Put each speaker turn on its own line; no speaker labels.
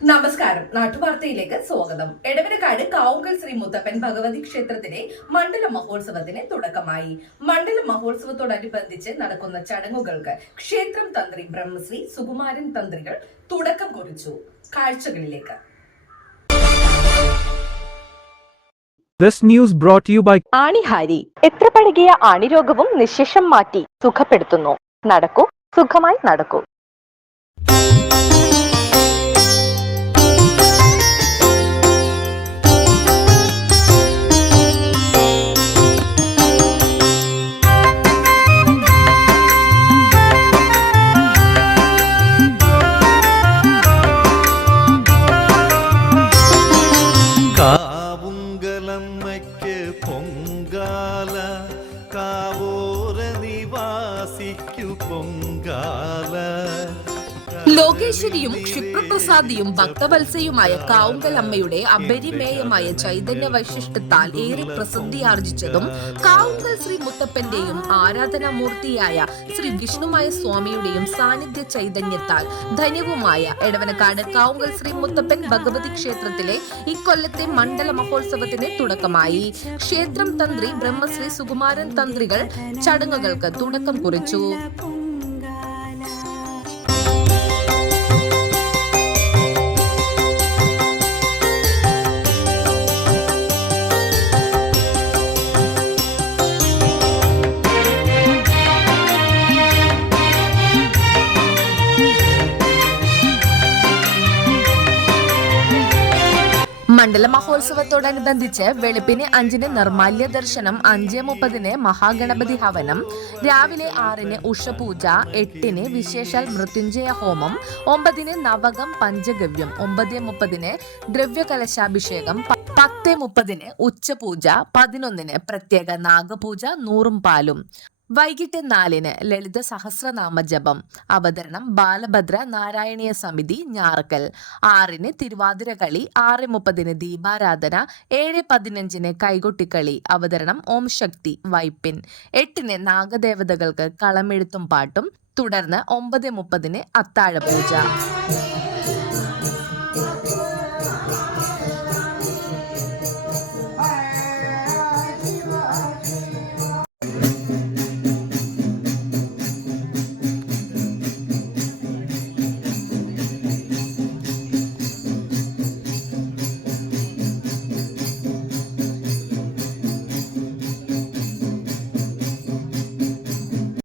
നമസ്കാരം. നാട്ടുവാർത്തയിലേക്ക് സ്വാഗതം. എടവനക്കാട് കാവുങ്കൽ ശ്രീ മുത്തപ്പൻ ഭഗവതി ക്ഷേത്രത്തിലെ മണ്ഡല മഹോത്സവത്തിന് തുടക്കമായി. മണ്ഡല മഹോത്സവത്തോടനുബന്ധിച്ച് നടക്കുന്ന ചടങ്ങുകൾക്ക് ക്ഷേത്രം തന്ത്രി ബ്രഹ്മശ്രീ സുകുമാരൻ തന്ത്രികൾ തുടക്കം കുറിച്ചു. കാഴ്ചകളിലേക്ക്.
This news brought to you by
ആണിഹാരി. എത്ര പഴകിയ ആണിരോഗവും നിശേഷം മാറ്റി സുഖപ്പെടുത്തുന്നു. നടക്കൂ സുഖമായി നടക്കൂ.
കാവുങ്കലമ്മയ്ക്ക് പൊങ്കാല കാവോര നിവാസിക്കു പൊങ്കാല
ലോകേശ്വരിയും ക്ഷിപ്രപ്രസാദിയും ഭക്തവത്സയുമായ കാവുങ്കലമ്മയുടെ അപരിമേയമായ ചൈതന്യ വൈശിഷ്ടത്താൽ ഏറെ പ്രസിദ്ധിയാർജിച്ചതും കാവുങ്കൽ ശ്രീ മുത്തപ്പന്റെയും ആരാധനാമൂർത്തിയായ ശ്രീ വിഷ്ണുമായ സ്വാമിയുടെയും സാന്നിധ്യ ചൈതന്യത്താൽ ധന്യവുമായ എടവനക്കാട് കാവുങ്കൽ ശ്രീ മുത്തപ്പൻ ഭഗവതി ക്ഷേത്രത്തിലെ ഇക്കൊല്ലത്തെ മണ്ഡല മഹോത്സവത്തിന് തുടക്കമായി. ക്ഷേത്രം തന്ത്രി ബ്രഹ്മശ്രീ സുകുമാരൻ തന്ത്രികൾ ചടങ്ങുകൾക്ക് തുടക്കം കുറിച്ചു. മണ്ഡല മഹോത്സവത്തോടനുബന്ധിച്ച് വെളുപ്പിന് അഞ്ചിന് നിർമാല്യ ദർശനം അഞ്ച് മുപ്പതിന് മഹാഗണപതി ഹവനം രാവിലെ ആറിന് ഉഷപൂജ എട്ടിന് വിശേഷാൽ മൃത്യുഞ്ജയ ഹോമം ഒമ്പതിന് നവകം പഞ്ചഗവ്യം ഒമ്പത് മുപ്പതിന് ദ്രവ്യകലശാഭിഷേകം പത്ത് മുപ്പതിന് ഉച്ചപൂജ പതിനൊന്നിന് പ്രത്യേക നാഗപൂജ നൂറും പാലും. വൈകിട്ട് നാലിന് ലളിത സഹസ്രനാമ ജപം അവതരണം ബാലഭദ്ര നാരായണീയ സമിതി ഞാറക്കൽ. ആറിന് തിരുവാതിരകളി ആറ് മുപ്പതിന് ദീപാരാധന ഏഴ് പതിനഞ്ചിന് കൈകൊട്ടിക്കളി അവതരണം ഓം ശക്തി വൈപ്പിൻ. എട്ടിന് നാഗദേവതകൾക്ക് കളമെഴുത്തും പാട്ടും തുടർന്ന് ഒമ്പത് മുപ്പതിന് അത്താഴപൂജ.